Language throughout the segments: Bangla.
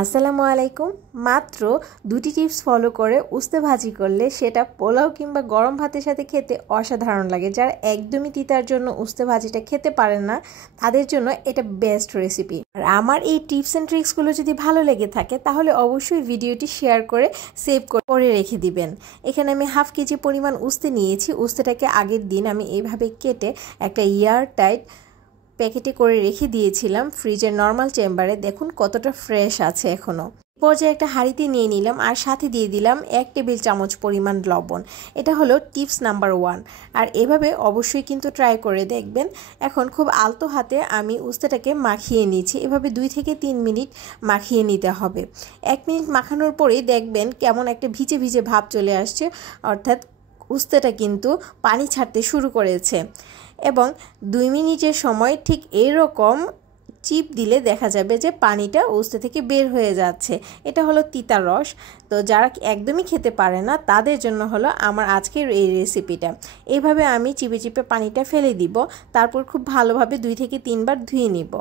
আসসালামু আলাইকুম। মাত্র দুটি টিপস ফলো করে উস্তে ভাজি করলে সেটা পোলাও কিংবা গরম ভাতের সাথে খেতে অসাধারণ লাগে। যারা একদমই তিতার জন্য উস্তে ভাজিটা খেতে পারেন না তাদের জন্য এটা বেস্ট রেসিপি। আর আমার এই টিপস অ্যান্ড ট্রিক্সগুলো যদি ভালো লেগে থাকে তাহলে অবশ্যই ভিডিওটি শেয়ার করে সেভ করে রেখে দিবেন। এখানে আমি হাফ কেজি পরিমাণ উস্তে নিয়েছি। উস্তেটাকে আগের দিন আমি এইভাবে কেটে একটা এয়ার টাইট প্যাকেটে করে রেখে দিয়েছিলাম ফ্রিজের নর্মাল চেম্বারে। দেখুন কতটা ফ্রেশ আছে এখনও। পর্যায়ে একটা হাঁড়িতে নিয়ে নিলাম আর সাথে দিয়ে দিলাম 1 টেবিল চামচ পরিমাণ লবণ। এটা হলো টিপস নাম্বার 1। আর এভাবে অবশ্যই কিন্তু ট্রাই করে দেখবেন। এখন খুব আলতো হাতে আমি উস্তেটাকে মাখিয়ে নিয়েছি। এভাবে 2 থেকে 3 মিনিট মাখিয়ে নিতে হবে। 1 মিনিট মাখানোর পরেই দেখবেন কেমন একটা ভিজে ভিজে ভাব চলে আসছে, অর্থাৎ উস্তেটা কিন্তু পানি ছাড়তে শুরু করেছে। এবং 2 মিনিটের সময় ঠিক এইরকম চিপ দিলে দেখা যাবে যে পানিটা উস্তে থেকে বের হয়ে যাচ্ছে। এটা হলো তিতা রস। তো যারা একদমই খেতে পারে না তাদের জন্য হলো আমার আজকের এই রেসিপিটা। এইভাবে আমি চিপে চিপে পানিটা ফেলে দিব, তারপর খুব ভালোভাবে 2 থেকে 3 বার ধুয়ে নিব।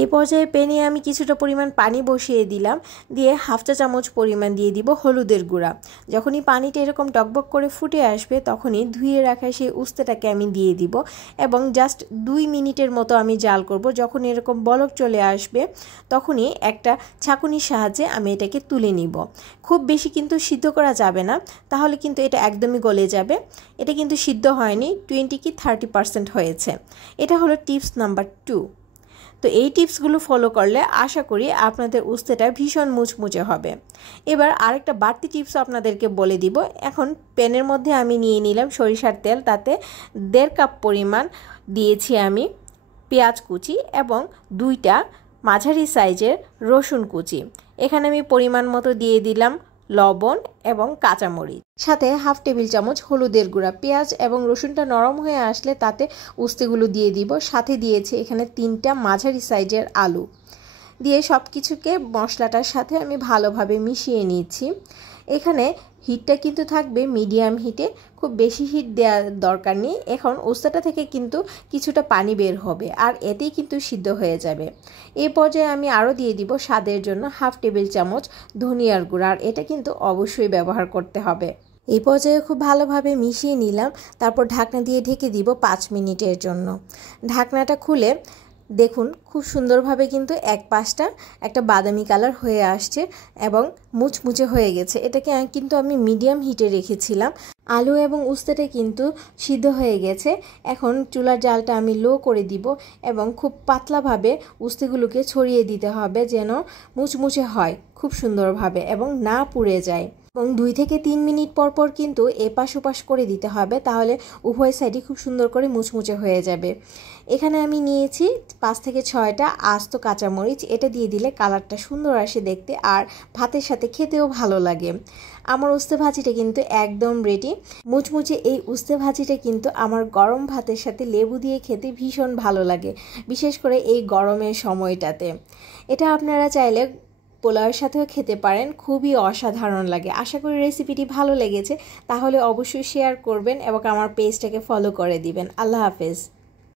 এই পর্যায়ে প্যানে আমি কিছুটা পরিমাণ পানি বসিয়ে দিলাম, দিয়ে হাফ চা চামচ পরিমাণ দিয়ে দিব হলুদের গুঁড়া। যখনই পানিটা এরকম টকবক করে ফুটে আসবে তখনই ধুয়ে রাখা সেই উস্তেটাকে আমি দিয়ে দিব এবং জাস্ট 2 মিনিটের মতো আমি জাল করব। যখন এরকম বলক চলে আসবে তখনই একটা ছাঁকুনির সাহায্যে আমি এটাকে তুলে নিব। খুব বেশি কিন্তু সিদ্ধ করা যাবে না, তাহলে কিন্তু এটা একদমই গলে যাবে। এটা কিন্তু সিদ্ধ হয়নি, 20 কি 30% হয়েছে। এটা হলো টিপস নাম্বার 2। তো এই টিপসগুলো ফলো করলে আশা করি আপনাদের উস্তেটা ভীষণ মুচমুচে হবে। এবার আরেকটা বাড়তি টিপস আপনাদেরকে বলে দিব। এখন প্যানের মধ্যে আমি নিয়ে নিলাম সরিষার তেল, তাতে 1.5 কাপ পরিমাণ দিয়েছি আমি পেঁয়াজ কুচি এবং 2টা মাঝারি সাইজের রসুন কুচি। এখানে আমি পরিমাণ মতো দিয়ে দিলাম লবণ এবং কাঁচামরিচ, সাথে হাফ টেবিল চামচ হলুদের গুঁড়া। পেঁয়াজ এবং রসুনটা নরম হয়ে আসলে তাতে উস্তেগুলো দিয়ে দিব। সাথে দিয়েছি এখানে 3টা মাঝারি সাইজের আলু। দিয়ে সব কিছুকে মশলাটার সাথে আমি ভালোভাবে মিশিয়ে নিচ্ছি। এখানে হিটটা কিন্তু থাকবে মিডিয়াম হিটে, খুব বেশি হিট দেওয়ার দরকার নেই। এখন উস্তাটা থেকে কিন্তু কিছুটা পানি বের হবে আর এতেই কিন্তু সিদ্ধ হয়ে যাবে। এই পর্যায়ে আমি আরও দিয়ে দিব স্বাদের জন্য হাফ টেবিল চামচ ধনিয়ার গুঁড়া, আর এটা কিন্তু অবশ্যই ব্যবহার করতে হবে। এই পর্যায়ে খুব ভালোভাবে মিশিয়ে নিলাম, তারপর ঢাকনা দিয়ে ঢেকে দিব 5 মিনিটের জন্য। ঢাকনাটা খুলে দেখুন খুব সুন্দরভাবে কিন্তু এক পাশটা একটা বাদামি কালার হয়ে আসছে এবং মুচমুচে হয়ে গেছে। এটাকে কিন্তু আমি মিডিয়াম হিটে রেখেছিলাম। আলু এবং উস্তেটা কিন্তু সিদ্ধ হয়ে গেছে। এখন চুলার জালটা আমি লো করে দিব এবং খুব পাতলাভাবে উস্তেগুলোকে ছড়িয়ে দিতে হবে যেন মুচমুচে হয় খুব সুন্দরভাবে এবং না পুড়ে যায়। এবং 2 থেকে 3 মিনিট পর পর কিন্তু এপাশ ওপাশ করে দিতে হবে, তাহলে উভয় সাইডই খুব সুন্দর করে মুচমুচে হয়ে যাবে। এখানে আমি নিয়েছি 5 থেকে 6টা আস্ত কাঁচামরিচ। এটা দিয়ে দিলে কালারটা সুন্দর আসে দেখতে, আর ভাতের সাথে খেতেও ভালো লাগে। আমার উস্তে ভাজিটা কিন্তু একদম রেডি। মুচমুচে এই উস্তে ভাজিটা কিন্তু আমার গরম ভাতের সাথে লেবু দিয়ে খেতে ভীষণ ভালো লাগে, বিশেষ করে এই গরমের সময়টাতে। এটা আপনারা চাইলে পোলাওয়ের সাথেও খেতে পারেন, খুবই অসাধারণ লাগে। আশা করি রেসিপিটি ভালো লেগেছে, তাহলে অবশ্যই শেয়ার করবেন এবং আমার পেজটাকে ফলো করে দিবেন। আল্লাহ হাফেজ।